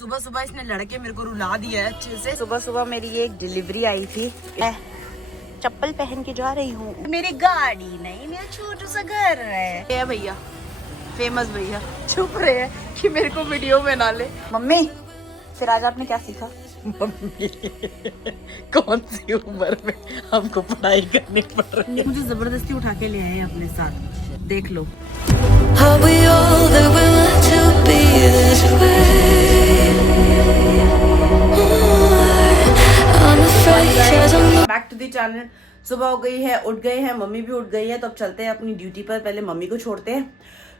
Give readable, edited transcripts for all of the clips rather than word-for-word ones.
सुबह सुबह इसने लड़के मेरे को रुला दिया है अच्छे से। सुबह सुबह मेरी ये एक डिलीवरी आई थी, मैं चप्पल पहन के जा रही हूँ। मेरी गाड़ी नहीं, मेरा छोटा सा घर है। ये भैया फेमस भैया चुप रहे हैं कि मेरे को वीडियो में ना ले। मम्मी फिर आज आपने क्या सीखा? मम्मी कौन सी उम्र में हमको पढ़ाई करनी पड़ रही है। मुझे जबरदस्ती उठा के ले आए अपने साथ, देख लो। Back to the channel. सुबह हो गई है, उठ गए हैं, मम्मी भी उठ गई है, तो अब चलते हैं अपनी ड्यूटी पर। पहले मम्मी को छोड़ते हैं,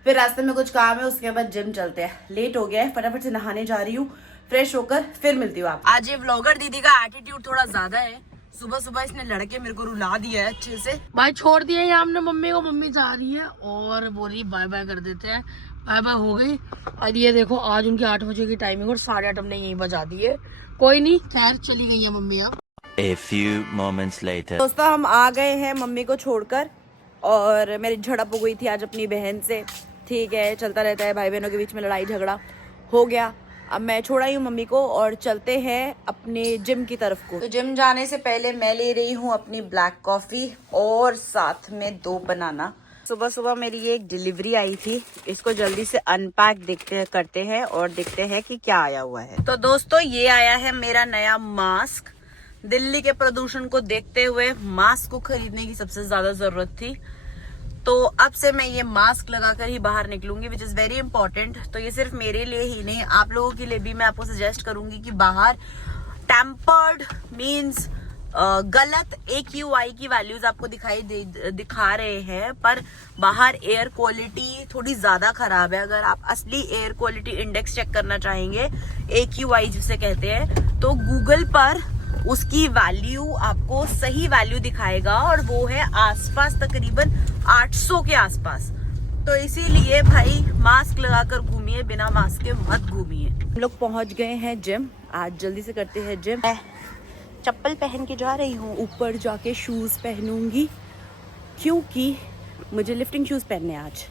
फिर रास्ते में कुछ काम है, उसके बाद जिम चलते हैं। लेट हो गया है, फटाफट से नहाने जा रही हूँ, फ्रेश होकर फिर मिलती हूँ आप। आज ये व्लॉगर दीदी का एटीट्यूड थोड़ा ज्यादा है। सुबह सुबह इसने लड़के मेरे को रुला दिया है अच्छे से। भाई छोड़ दिया है हमने मम्मी को, मम्मी जा रही है और बोल रही बाय बाय कर देते हैं। बाय बाय हो गई और ये देखो आज उनकी 8 बजे की टाइमिंग और 8:30 हमने यही बजा दी है। कोई नहीं, खैर चली गई है मम्मी अब। A few moments later. दोस्तों हम आ गए हैं मम्मी को छोड़कर, और मेरी झड़प हो गई थी आज अपनी बहन से। ठीक है, चलता रहता है, भाई बहनों के बीच में लड़ाई झगड़ा हो गया। अब मैं छोड़ आई हूँ मम्मी को और चलते हैं अपने जिम की तरफ को। तो जिम जाने से पहले मैं ले रही हूँ अपनी ब्लैक कॉफी और साथ में 2 बनाना। सुबह सुबह मेरी ये एक डिलीवरी आई थी, इसको जल्दी से अनपैक करते हैं और देखते हैं कि क्या आया हुआ है। तो दोस्तों ये आया है मेरा नया मास्क। दिल्ली के प्रदूषण को देखते हुए मास्क को खरीदने की सबसे ज्यादा जरूरत थी, तो अब से मैं ये मास्क लगाकर ही बाहर निकलूंगी, विच इज वेरी इंपॉर्टेंट। तो ये सिर्फ मेरे लिए ही नहीं, आप लोगों के लिए भी मैं आपको सजेस्ट करूंगी कि बाहर टेम्पर्ड मीन्स गलत AQI की वैल्यूज आपको दिखा रहे हैं, पर बाहर एयर क्वालिटी थोड़ी ज्यादा खराब है। अगर आप असली एयर क्वालिटी इंडेक्स चेक करना चाहेंगे, AQI जिसे कहते हैं, तो गूगल पर उसकी वैल्यू आपको सही वैल्यू दिखाएगा और वो है आसपास तकरीबन 800 के आसपास। तो इसीलिए भाई मास्क लगाकर घूमिए, बिना मास्क के मत घूमिए। हम लोग पहुंच गए हैं जिम, आज जल्दी से करते हैं जिम। चप्पल पहन के जा रही हूँ, ऊपर जाके शूज पहनूंगी क्योंकि मुझे लिफ्टिंग शूज पहनने आज।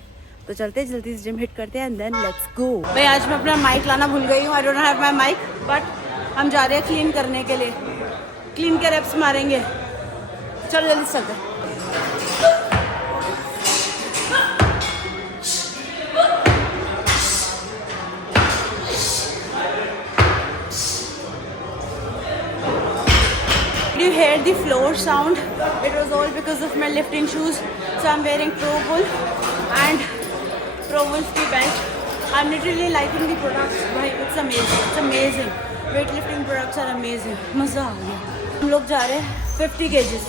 तो चलते जल्दी से जिम हिट करते हैं, देन लेट्स गो। भाई आज मैं अपना माइक लाना भूल गई हूँ, I don't have my mic, but हम जा रहे हैं क्लीन करने के लिए। क्लीन के रेप्स मारेंगे, चलो जल्दी से चलते। You hear the floor sound? It was all because of my lifting shoes. So I'm wearing ProWool and ProWool's की belt. I'm literally liking the products. भाई it's amazing. It's amazing. Weightlifting products are amazing. मजा आ गया। हम लोग जा रहे हैं 50 kgs.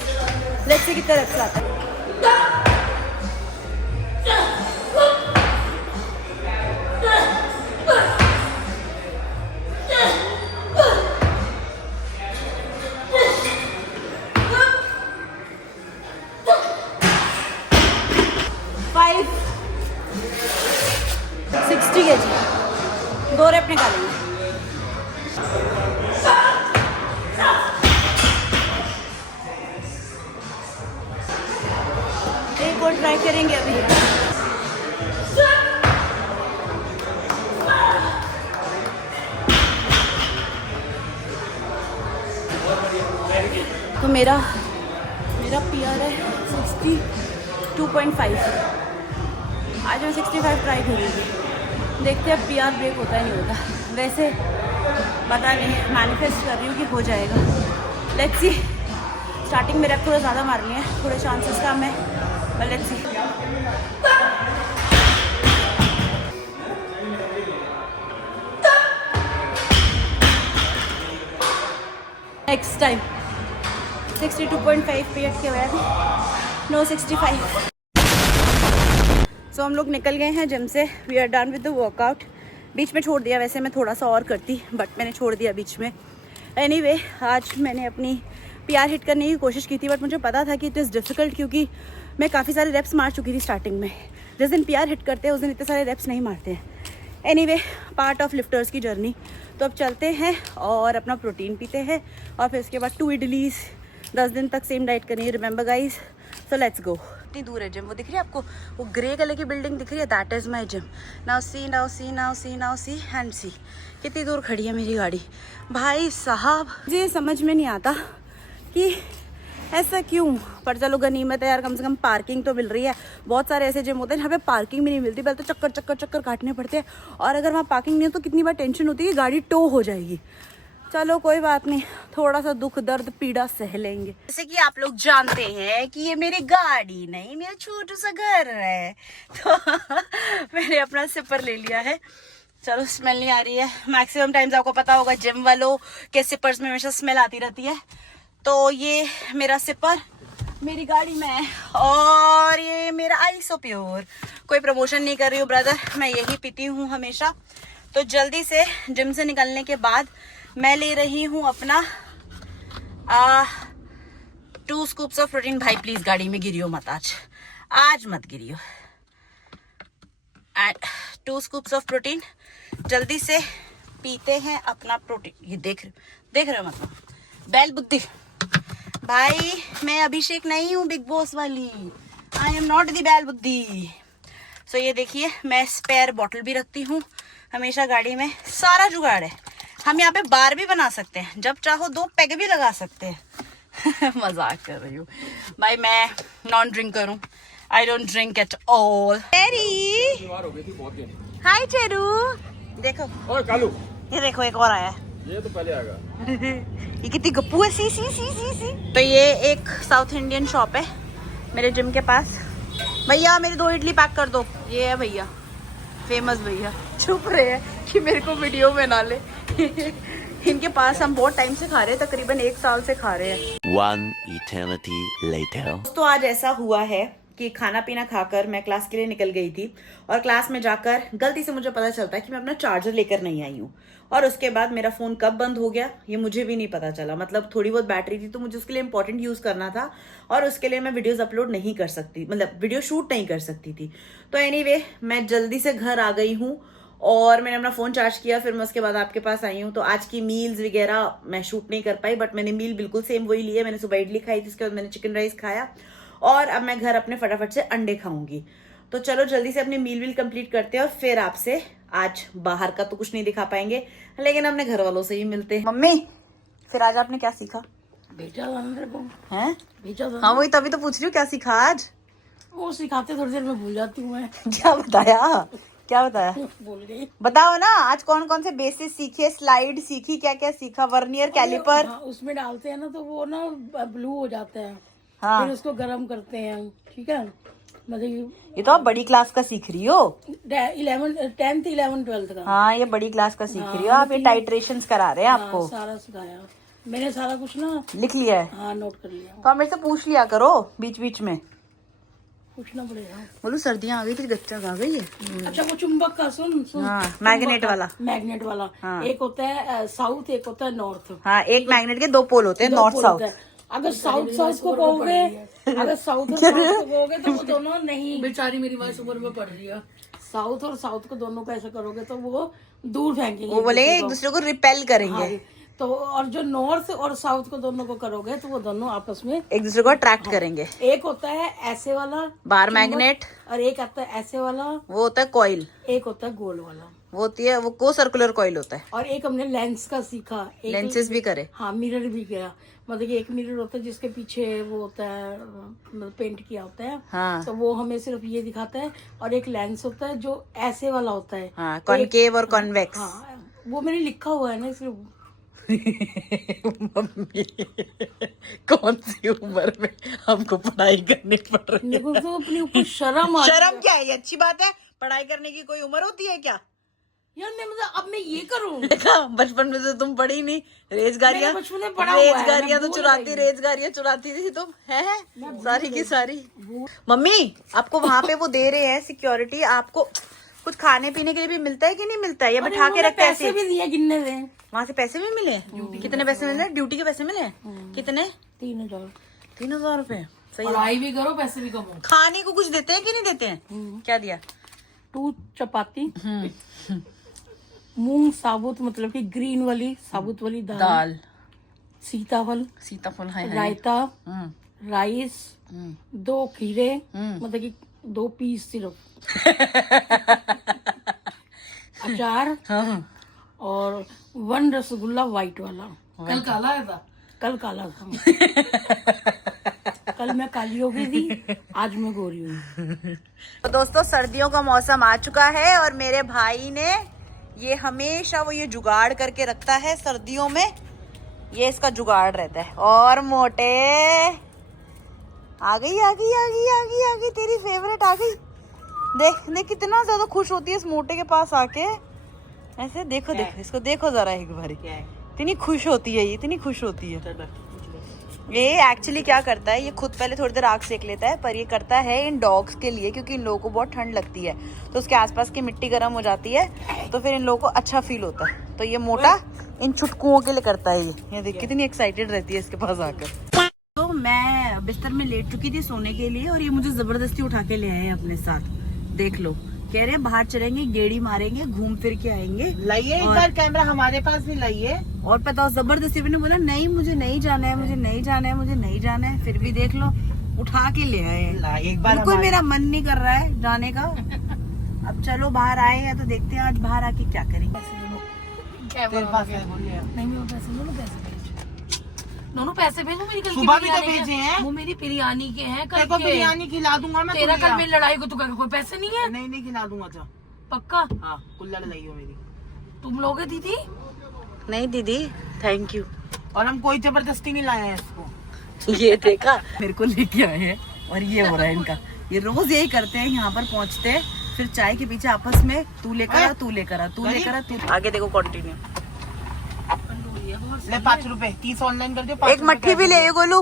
Let's see कितने reps आते हैं। दो रेप निकालेंगे। एक और ट्राई करेंगे अभी। तो मेरा PR है 62.5। आज मैं 65 ट्राई करूँगी, देखते हैं PR ब्रेक होता है नहीं होता। वैसे पता नहीं, मैनिफेस्ट कर रही हूँ कि हो जाएगा। Let's see. स्टार्टिंग में रेप थोड़ा ज़्यादा मारनी है, थोड़े चांसेस कम है, पर लेट्स सी। नेक्स्ट टाइम 62.5 पेट के बाद नो 65। सो हम लोग निकल गए हैं जिम से। We are done with the workout. बीच में छोड़ दिया, वैसे मैं थोड़ा सा और करती, बट मैंने छोड़ दिया बीच में। एनीवे, आज मैंने अपनी PR हिट करने की कोशिश की थी, बट मुझे पता था कि इट इज़ डिफ़िकल्ट, क्योंकि मैं काफ़ी सारे रेप्स मार चुकी थी स्टार्टिंग में। जिस दिन PR हिट करते हैं उस दिन इतने सारे रेप्स नहीं मारते हैं। एनीवे, पार्ट ऑफ लिफ्टर्स की जर्नी। तो अब चलते हैं और अपना प्रोटीन पीते हैं, और फिर उसके बाद 2 इडलीज 10 दिन तक सेम डाइट करनी है, remember guys. So let's go. कितनी दूर है जिम, वो दिख रही है आपको, वो ग्रे कलर की बिल्डिंग दिख रही है, that is my gym. Now see now see now see now see and see, कितनी दूर खड़ी है मेरी गाड़ी। भाई साहब मुझे समझ में नहीं आता कि ऐसा क्यों, पर चलो गनीमत है यार, कम से कम पार्किंग तो मिल रही है। बहुत सारे ऐसे जिम होते हैं जहाँ पे पार्किंग भी नहीं मिलती, पहले तो चक्कर चक्कर चक्कर काटने पड़ते हैं, और अगर वहाँ पार्किंग नहीं हो तो कितनी बार टेंशन होती है गाड़ी टो हो जाएगी। चलो कोई बात नहीं, थोड़ा सा दुख दर्द पीड़ा सह लेंगे। जैसे कि आप लोग जानते हैं कि ये मेरी गाड़ी नहीं, मेरा छोटा सा घर है, तो मैंने अपना सिपर ले लिया है। चलो स्मेल नहीं आ रही है, मैक्सिमम टाइम्स आपको पता होगा जिम वालों के सिपर्स में हमेशा स्मेल आती रहती है। तो ये मेरा सिपर मेरी गाड़ी में है, और ये मेरा आइसो प्योर। कोई प्रमोशन नहीं कर रही हूँ ब्रदर, मैं यही पीती हूँ हमेशा। तो जल्दी से जिम से निकलने के बाद मैं ले रही हूँ अपना 2 स्कूप्स ऑफ प्रोटीन। भाई प्लीज गाड़ी में गिरियो मत, आज मत गिरियो। 2 स्कूप्स ऑफ प्रोटीन, जल्दी से पीते हैं अपना प्रोटीन। ये देख रहे हो मतलब बैल बुद्धि। भाई मैं अभिषेक नहीं हूँ बिग बॉस वाली, आई एम नॉट दी बैल बुद्धि। सो ये देखिए, मैं स्पेयर बॉटल भी रखती हूँ हमेशा गाड़ी में, सारा जुगाड़ है। हम यहाँ पे बार भी बना सकते हैं, जब चाहो 2 पैग भी लगा सकते हैं। मजाक कर रही हूँ भाई, मैं नॉन ड्रिंकर हूँ, I don't drink at all. Cherry, hi चेरू, देखो ओए कालू, ये देखो एक और आया है। ये तो पहले आएगा। ये कितनी गप्पू है, सी। तो ये एक साउथ इंडियन शॉप है मेरे जिम के पास। भैया मेरी 2 इडली पैक कर दो। ये है भैया, फेमस भैया, चुप रहे हैं कि मेरे को वीडियो में ना ले। इनके पास हम बहुत टाइम से खा रहे हैं, तकरीबन 1 साल से खा रहे हैं। One eternity later. तो आज ऐसा हुआ है कि खाना पीना खाकर मैं क्लास के लिए निकल गई थी, और क्लास में जाकर गलती से मुझे पता चलता है कि मैं अपना चार्जर लेकर नहीं आई हूँ, और उसके बाद मेरा फोन कब बंद हो गया ये मुझे भी नहीं पता चला। मतलब थोड़ी बहुत बैटरी थी तो मुझे उसके लिए इंपॉर्टेंट यूज करना था, और उसके लिए मैं वीडियोस अपलोड नहीं कर सकती, मतलब वीडियो शूट नहीं कर सकती थी। तो एनीवे मैं जल्दी से घर आ गई हूँ और मैंने अपना फोन चार्ज किया, फिर मैं उसके बाद आपके पास आई हूँ। तो आज की मील्स वगैरह मैं शूट नहीं कर पाई, बट मैंने मील बिल्कुल सेम वही ली है। मैंने सुबह इडली खाई थी, उसके बाद मैंने चिकन राइस खाया, और अब मैं घर अपने फटाफट से अंडे खाऊंगी। तो चलो जल्दी से अपनी मील कंप्लीट करते हैं, और फिर आपसे आज बाहर का तो कुछ नहीं दिखा पाएंगे, लेकिन अपने घर वालों से ही मिलते हैं। मम्मी फिर आज आपने क्या सीखा? भेजा था ना तेरे को, हैं? भेजा था। हाँ वही तभी तो पूछ रही हूँ, क्या सीखा आज? वो सिखाते थोड़ी देर में भूल जाती हूँ मैं। क्या बताया, क्या बताया? भूल गई। बताओ ना, आज कौन कौन से बेसिस सीखे, स्लाइड सीखी, क्या क्या सीखा, वर्नियर कैलिपर? हाँ, उसमें डालते हैं ना तो वो ना ब्लू हो जाता है। हाँ फिर उसको गर्म करते हैं, ठीक है। मतलब ये तो आप बड़ी क्लास का सीख रही हो। 10th 11th 12th का। हाँ ये बड़ी क्लास का सीख रही हो आप, ये टाइट्रेशंस करा रहे हैं आपको। सारा सिखाया मैंने, सारा कुछ ना लिख लिया है? हाँ नोट कर लिया। तो आप मेरे से पूछ लिया करो बीच बीच में। पूछना पड़ेगा। बोलो सर्दियाँ आ गई थी, गच्चा आ गई है। अच्छा वो चुंबक का सुन हाँ, चुंबक मैग्नेट का, वाला। मैग्नेट वाला। हाँ। एक होता है साउथ, एक होता है नॉर्थ। हाँ, एक मैग्नेट के 2 पोल होते हैं, नॉर्थ साउथ। अगर साउथ को कहोगे, अगर साउथ और साउथ को कहोगे तो वो दोनों नहीं। बेचारी मेरी वाइफ ऊपर में पड़ रही है। साउथ और साउथ को दोनों को ऐसा करोगे तो वो दूर फेंकेंगे, वो बोलेंगे एक दूसरे को रिपेल करेंगे। हाँ, तो और जो नॉर्थ और साउथ को दोनों को करोगे तो वो दोनों आपस में एक दूसरे को अट्रैक्ट करेंगे। एक होता है ऐसे वाला बार मैग्नेट, और एक आता है ऐसे वाला, वो होता है कॉइल, एक होता है गोल वाला, वो होती है वो को सर्कुलर कॉइल होता है। और एक हमने लेंस का सीखा, एक लेंसेज भी करे। हाँ मिरर भी गया। मतलब कि एक मिरर होता है जिसके पीछे वो होता है, मतलब पेंट किया होता है। हाँ। तो वो हमें सिर्फ ये दिखाता है, और एक लेंस होता है जो ऐसे वाला होता है। हाँ, कॉनकेव और कॉन्वेक्स। हाँ वो मैंने लिखा हुआ है ना इसलिए। मम्मी कौन सी उम्र में हमको पढ़ाई करनी पड़ रही है? मेरे को तो अपने ऊपर शर्म आ रही है। शर्म क्या है, ये अच्छी बात है। पढ़ाई करने की कोई उम्र होती है क्या? यार मैं मतलब अब मैं ये करूँ? देखा, बचपन में तो तुम पढ़ी नहीं। रेजगारियां, मैंने बचपन में पढ़ा हुआ है, रेजगारियां तो मैं चुराती, भूल रेजगारियां चुराती थी तुम, है सारी की सारी। मम्मी आपको वहाँ पे वो दे रहे हैं सिक्योरिटी, आपको कुछ खाने पीने के लिए भी मिलता है कि नहीं मिलता है? ये बिठा के रखते हैं पैसे ऐसे। भी दिए गिनने से। वहाँ से पैसे भी मिले? कितने पैसे मिले? ड्यूटी के पैसे मिले? कितने? 3000। 3000 रुपए, सही है। पढ़ाई भी करो पैसे भी कमाओ। खाने को कुछ देते हैं कि नहीं देते हैं? क्या दिया? 2 चपाती, मूंग साबुत, मतलब कि ग्रीन वाली साबुत वाली दाल, सीताफल, सीताफल है, रायता, राइस, 2 खीरे, मतलब कि 2 पीस सिर्फ, अचार और 1 रसगुल्ला व्हाइट वाला। कल काला है था, कल काला था। कल मैं काली हो गई थी, आज मैं गोरी हूँ। तो दोस्तों सर्दियों का मौसम आ चुका है और मेरे भाई ने ये हमेशा वो ये जुगाड़ करके रखता है सर्दियों में, ये इसका जुगाड़ रहता है। और मोटे आ गई तेरी फेवरेट आ गई। देख देख कितना ज्यादा खुश होती है इस मोटे के पास आके, ऐसे देखो देखो इसको देखो जरा एक बार, इतनी खुश होती है ये, इतनी खुश होती है। ये एक्चुअली क्या करता है, ये खुद पहले थोड़ी देर आग सेक लेता है, पर ये करता है इन डॉग्स के लिए, क्योंकि इन लोगों को बहुत ठंड लगती है तो उसके आसपास की मिट्टी गर्म हो जाती है, तो फिर इन लोगों को अच्छा फील होता है। तो ये मोटा इन चुटकुओं के लिए करता है ये देख कितनी एक्साइटेड रहती है इसके पास आकर। तो मैं बिस्तर में लेट चुकी थी सोने के लिए और ये मुझे जबरदस्ती उठा के ले आए अपने साथ। देख लो, कह रहे हैं बाहर चलेंगे, गेड़ी मारेंगे, घूम फिर के आएंगे। लाइए एक बार कैमरा हमारे पास भी लाइए। और पता हो जबरदस्ती मैंने बोला नहीं मुझे नहीं जाना है, मुझे नहीं जाना है, मुझे नहीं जाना है, फिर भी देख लो उठा के ले आए। एक बार बिल्कुल मेरा मन नहीं कर रहा है जाने का। अब चलो बाहर आए हैं तो देखते हैं आज बाहर आके क्या करेंगे। तेरे पास है, बोलिए। नहीं मैं पैसे दोनों पैसे भेज, दोनों पैसे भेजो। मेरी कल की सुबह भी तो बिरयानी भेजे के- हैं। वो मेरी बिरयानी के हैं कल तेरे को के। बिरयानी खिला दूंगा मैं। तेरा कुल्ला। कल मेरी लड़ाई को तू कोई पैसे नहीं है? नहीं खिला दूंगा। अच्छा पक्का? हाँ, कुल्ला लाइयो मेरी। तुम लोगे दीदी? नहीं दीदी थैंक यू। और हम कोई जबरदस्ती नहीं लाए हैं इसको। ये देखा मेरे को लेके आए हैं और ये हो रहा है इनका। ये रोज यही करते हैं, यहाँ पर पहुँचते हैं फिर चाय के पीछे आपस में तू लेकर आ, तू लेकर आ, तू लेकर आ, तू। आगे देखो कंटिन्यू। ले 5 रुपए, 30 ऑनलाइन कर दो। एक मट्ठी भी ले गोलू,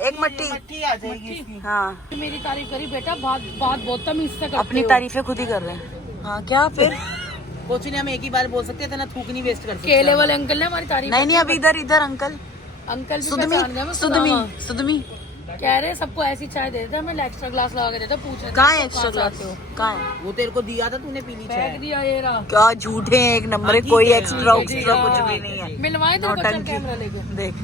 एक मट्ठी। मट्ठी आ जाएगी इसकी। हाँ मेरी तारीफ करी बेटा, बात बहुत तमीज से करते अपनी हो। तारीफें खुद ही कर रहे हैं। हाँ क्या फिर कुछ नहीं, हम एक ही बार बोल सकते हैं, इतना थूक नहीं वेस्ट कर सकते। केले वाले अंकल ने हमारी तारीफ नहीं अभी इधर अंकल अंकल भी पहचान गए। मैं सुदामा। सुदमी कह रहे सबको ऐसी चाय दे देते, हमें एक्स्ट्रा ग्लास लगा के देते। पूछ रहे थे, कहाँ है तो एक्स्ट्रा कहाँ ग्लास? से आते हो? कहाँ है? वो तेरे को दिया था, तूने पी ली फेंक चाय। दिया ये रहा। क्या झूठे हैं एक नंबर है, कोई एक्स्ट्रा कुछ भी नहीं है। मिलवाए तेरे को, चल नौटंकी। कैमरा लेके। देख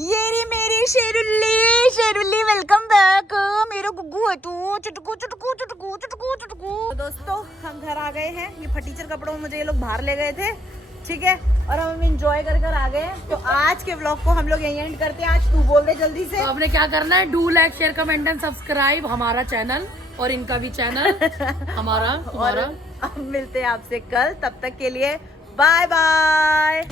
ये री मेरी शेरुल्ली वेलकम बैक। मेरा गुग्गू है तू, चुटकू चुटकू चुटकू चुटकू चुटकू। दोस्तों हम घर आ गए हैं, ये फटीचर कपड़ों में मुझे ये लोग बाहर ले गए थे, ठीक है, और हम एंजॉय कर आ गए हैं। तो आज के व्लॉग को हम लोग यहीं एंड करते हैं। आज तू बोल दे जल्दी से। तो आपने क्या करना है, do like share comment and subscribe हमारा चैनल और इनका भी चैनल हमारा। और अब मिलते हैं आपसे कल, तब तक के लिए बाय बाय।